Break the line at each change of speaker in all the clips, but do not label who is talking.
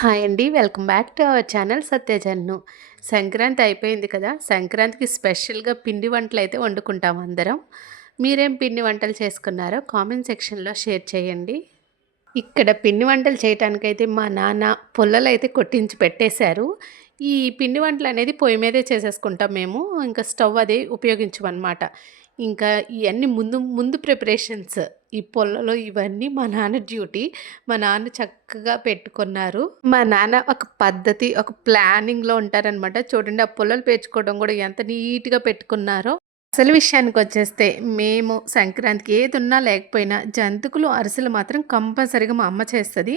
Hi అండి. Welcome back to our channel సత్యజన్ను. Sankranti అయిపోయింది కదా సంక్రాంతికి స్పెషల్గా పిండి వంటలు అయితే వండుకుంటాం అందరం. మీరేం పిండి వంటలు చేసుకున్నారో కామెంట్ సెక్షన్లో షేర్ చేయండి. ఇక్కడ పిండి వంటలు చేయటానికైతే మా నాన్న పుల్లలు అయితే కొట్టించి పెట్టేశారు. ఈ పిండి వంటలు అనేది పొయ్యి మీదే చేసేసుకుంటాం మేము. ఇంకా స్టవ్ అదే ఉపయోగించమన్నమాట. ఇంకా ఇవన్నీ ముందు ముందు ప్రిపరేషన్స్ ఈ పొలంలో ఇవన్నీ మా నాన్న డ్యూటీ. మా నాన్న చక్కగా పెట్టుకున్నారు. మా నాన్న ఒక పద్ధతి ఒక ప్లానింగ్లో ఉంటారనమాట చూడండి ఆ పొలలు పేర్చుకోవడం కూడా ఎంత నీట్గా పెట్టుకున్నారో. అసలు విషయానికి వచ్చేస్తే మేము సంక్రాంతికి ఏది ఉన్నా లేకపోయినా జంతుకులు అరిసెలు మాత్రం కంపల్సరిగా మా అమ్మ చేస్తుంది.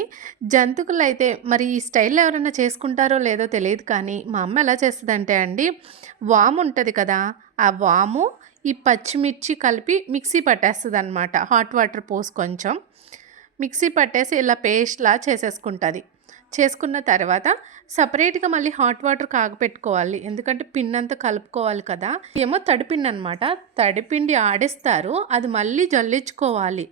జంతుకులు అయితే మరి ఈ స్టైల్లో ఎవరైనా చేసుకుంటారో లేదో తెలియదు కానీ మా అమ్మ ఎలా చేస్తుందంటే అండి వాము ఉంటుంది కదా ఆ వాము ఈ పచ్చిమిర్చి కలిపి మిక్సీ పట్టేస్తుంది అనమాట హాట్ వాటర్ పోసి కొంచెం మిక్సీ పట్టేసి ఇలా పేస్ట్లా చేసేసుకుంటుంది. చేసుకున్న తర్వాత సపరేట్గా మళ్ళీ హాట్ వాటర్ కాగపెట్టుకోవాలి. ఎందుకంటే పిండి అంతా కలుపుకోవాలి కదా. ఏమో తడిపిండి అనమాట తడిపిండి ఆడిస్తారు. అది మళ్ళీ జల్లించుకోవాలి.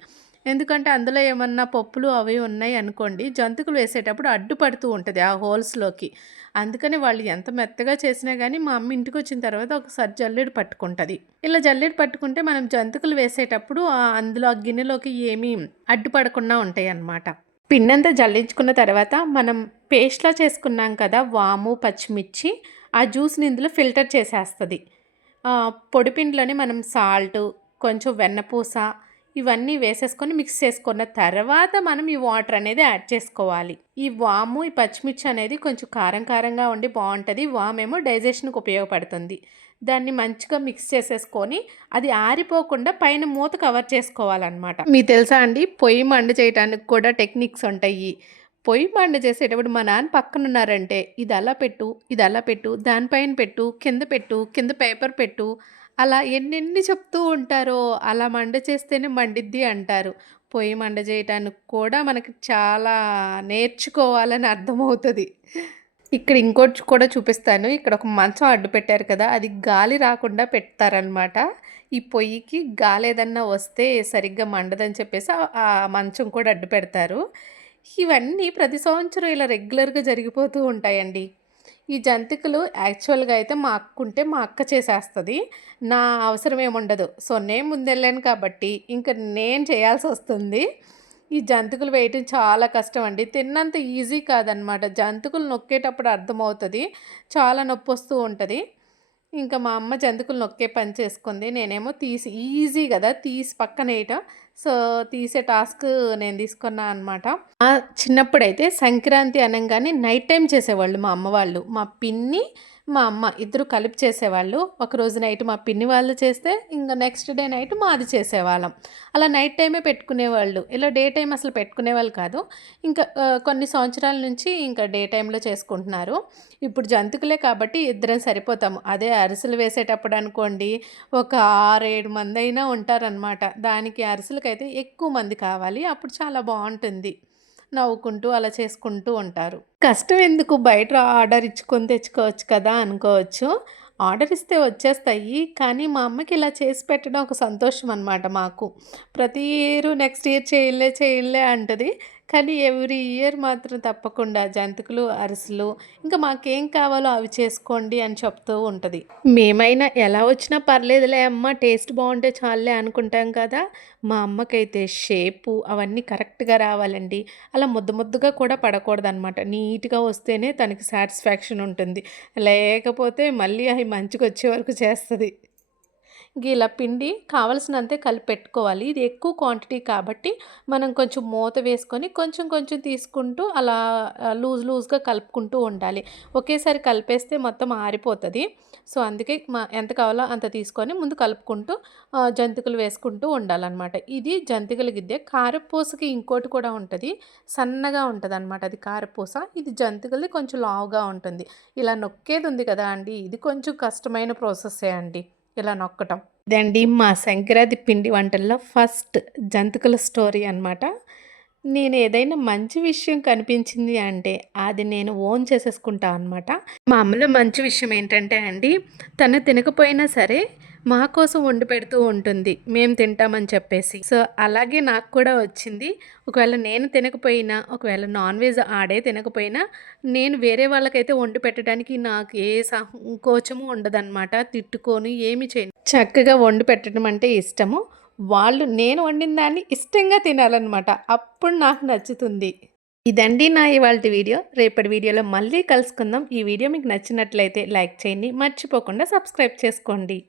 ఎందుకంటే అందులో ఏమన్నా పప్పులు అవి ఉన్నాయి అనుకోండి జంతుకులు వేసేటప్పుడు అడ్డుపడుతూ ఉంటుంది ఆ హోల్స్లోకి. అందుకని వాళ్ళు ఎంత మెత్తగా చేసినా కానీ మా అమ్మ ఇంటికి వచ్చిన తర్వాత ఒకసారి జల్లెడు పట్టుకుంటుంది. ఇలా జల్లెడు పట్టుకుంటే మనం జంతుకులు వేసేటప్పుడు అందులో ఆ గిన్నెలోకి ఏమీ అడ్డుపడకుండా ఉంటాయి అన్నమాట పిండంతా జల్లించుకున్న తర్వాత మనం పేస్ట్లా చేసుకున్నాం కదా వాము పచ్చిమిర్చి ఆ జ్యూస్ని ఇందులో ఫిల్టర్ చేసేస్తుంది. పొడిపిండిలోనే మనం సాల్ట్ కొంచెం వెన్నపూస ఇవన్నీ వేసేసుకొని మిక్స్ చేసుకున్న తర్వాత మనం ఈ వాటర్ అనేది యాడ్ చేసుకోవాలి. ఈ వాము ఈ పచ్చిమిర్చి అనేది కొంచెం కారం కారంగా ఉండి బాగుంటుంది. వామేమో డైజెషన్కి ఉపయోగపడుతుంది. దాన్ని మంచిగా మిక్స్ చేసేసుకొని అది ఆరిపోకుండా పైన మూత కవర్ చేసుకోవాలన్నమాట. మీకు తెలుసా అండి? పొయ్యి మండ చేయడానికి కూడా టెక్నిక్స్ ఉంటాయి. పొయ్యి మండ చేసేటప్పుడు మా నాన్న పక్కన ఉన్నారంటే ఇది అలా పెట్టు ఇది అలా పెట్టు దానిపైన పెట్టు కింద పెట్టు కింద పేపర్ పెట్టు అలా ఎన్నెన్ని చెప్తూ ఉంటారో అలా మండ చేస్తేనే మండిద్ది అంటారు. పొయ్యి మండ చేయటానికి కూడా మనకి చాలా నేర్చుకోవాలని అర్థమవుతుంది. ఇక్కడ ఇంకోటి కూడా చూపిస్తాను. ఇక్కడ ఒక మంచం అడ్డు పెట్టారు కదా అది గాలి రాకుండా పెడతారనమాట ఈ పొయ్యికి గాలి ఏదన్నా వస్తే సరిగ్గా మండదని చెప్పేసి ఆ మంచం కూడా అడ్డు పెడతారు. ఇవన్నీ ప్రతి సంవత్సరం ఇలా రెగ్యులర్గా జరిగిపోతూ ఉంటాయండి. ఈ జంతికలు యాక్చువల్గా అయితే మా అక్క ఉంటే మా అక్క చేసేస్తుంది. నా అవసరం ఏముండదు. సో నేను ముందెళ్ళాను కాబట్టి ఇంకా నేను చేయాల్సి వస్తుంది. ఈ జంతికలు వేయటం చాలా కష్టం అండి తిన్నంత ఈజీ కాదనమాట. జంతికలు నొక్కేటప్పుడు అర్థమవుతుంది. చాలా నొప్పి వస్తూ ఉంటుంది. ఇంకా మా అమ్మ జంతికలు నొక్కే పని చేసుకుంది. నేనేమో తీసి ఈజీ కదా తీసి పక్కన వేయటం. సో తీసే టాస్క్ నేను తీసుకున్నా అనమాట చిన్నప్పుడైతే సంక్రాంతి అనగానే నైట్ టైం చేసేవాళ్ళు మా అమ్మ వాళ్ళు. మా పిన్ని మా అమ్మ ఇద్దరు కలిపి చేసేవాళ్ళు. ఒకరోజు నైట్ మా పిన్ని వాళ్ళు చేస్తే ఇంకా నెక్స్ట్ డే నైట్ మాది చేసేవాళ్ళం. అలా నైట్ టైమే పెట్టుకునేవాళ్ళు. ఇలా డే టైం అసలు పెట్టుకునేవాళ్ళు కాదు. ఇంకా కొన్ని సంవత్సరాల నుంచి ఇంకా డే టైంలో చేసుకుంటున్నారు. ఇప్పుడు జంతుకులే కాబట్టి ఇద్దరం సరిపోతాము. అదే అరిసెలు వేసేటప్పుడు అనుకోండి ఒక ఆరేడు మంది అయినా ఉంటారనమాట దానికి అయితే ఎక్కువ మంది కావాలి. అప్పుడు చాలా బాగుంటుంది. నవ్వుకుంటూ అలా చేసుకుంటూ ఉంటారు. కష్టం ఎందుకు? బయట ఆర్డర్ ఇచ్చుకొని తెచ్చుకోవచ్చు కదా అనుకోవచ్చు. ఆర్డర్ ఇస్తే వచ్చేస్తాయి. కానీ మా అమ్మకి ఇలా చేసి పెట్టడం ఒక సంతోషం అనమాట మాకు. ప్రతి ఇయర్ నెక్స్ట్ ఇయర్ చేయలే చేయలే అంటది. కానీ ఎవ్రీ ఇయర్ మాత్రం తప్పకుండా జంతికలు అరిసెలు ఇంకా మాకేం కావాలో అవి చేసుకోండి అని చెప్తూ ఉంటుంది. మేమైనా ఎలా వచ్చినా పర్లేదులే అమ్మ టేస్ట్ బాగుంటే చాలే అనుకుంటాం కదా. మా అమ్మకైతే షేపు అవన్నీ కరెక్ట్గా రావాలండి. అలా ముద్ద ముద్దగా కూడా పడకూడదనమాట నీట్గా వస్తేనే తనకి సాటిస్ఫాక్షన్ ఉంటుంది. లేకపోతే మళ్ళీ అవి మంచిగా వచ్చే వరకు చేస్తుంది. ఇలా పిండి కావలసినంతే కలిపి పెట్టుకోవాలి. ఇది ఎక్కువ క్వాంటిటీ కాబట్టి మనం కొంచెం మూత వేసుకొని కొంచెం కొంచెం తీసుకుంటూ అలా లూజ్ లూజ్గా కలుపుకుంటూ ఉండాలి. ఒకేసారి కలిపేస్తే మొత్తం ఆరిపోతుంది. సో అందుకే మా ఎంత కావాలో అంత తీసుకొని ముందు కలుపుకుంటూ జంతికలు వేసుకుంటూ ఉండాలన్నమాట. ఇది జంతికల గిద్దె. కారపూసకి ఇంకోటి కూడా ఉంటుంది. సన్నగా ఉంటుంది అనమాట అది కారపూస. ఇది జంతికలది కొంచెం లావుగా ఉంటుంది. ఇలా నొక్కేది ఉంది కదా అండి. ఇది కొంచెం కష్టమైన ప్రాసెస్సే అండి. ఇలా నొక్కటం. ఇదండి మా సంక్రాంతి పిండి వంటల్లో ఫస్ట్ జంతికల స్టోరీ అనమాట నేను ఏదైనా మంచి విషయం కనిపించింది అంటే అది నేను ఓన్ చేసేసుకుంటా అనమాట మా అమ్మలో మంచి విషయం ఏంటంటే అండి తను తినకపోయినా సరే మా కోసం వండి పెడుతూ ఉంటుంది. మేము తింటామని చెప్పేసి. సో అలాగే నాకు కూడా వచ్చింది. ఒకవేళ నేను తినకపోయినా ఒకవేళ నాన్ వెజ్ ఆడే తినకపోయినా నేను వేరే వాళ్ళకైతే వండి పెట్టడానికి నాకు ఏ సంకోచము ఉండదన్నమాట. తిట్టుకొని ఏమి చేయను. చక్కగా వండి పెట్టడం అంటే ఇష్టము. వాళ్ళు నేను వండిన దాన్ని ఇష్టంగా తినాలన్నమాట. అప్పుడు నాకు నచ్చుతుంది. ఇదండి నా ఇవాళ వీడియో. రేపటి వీడియోలో మళ్ళీ కలుసుకుందాం. ఈ వీడియో మీకు నచ్చినట్లయితే లైక్ చేయండి. మర్చిపోకుండా సబ్స్క్రైబ్ చేసుకోండి.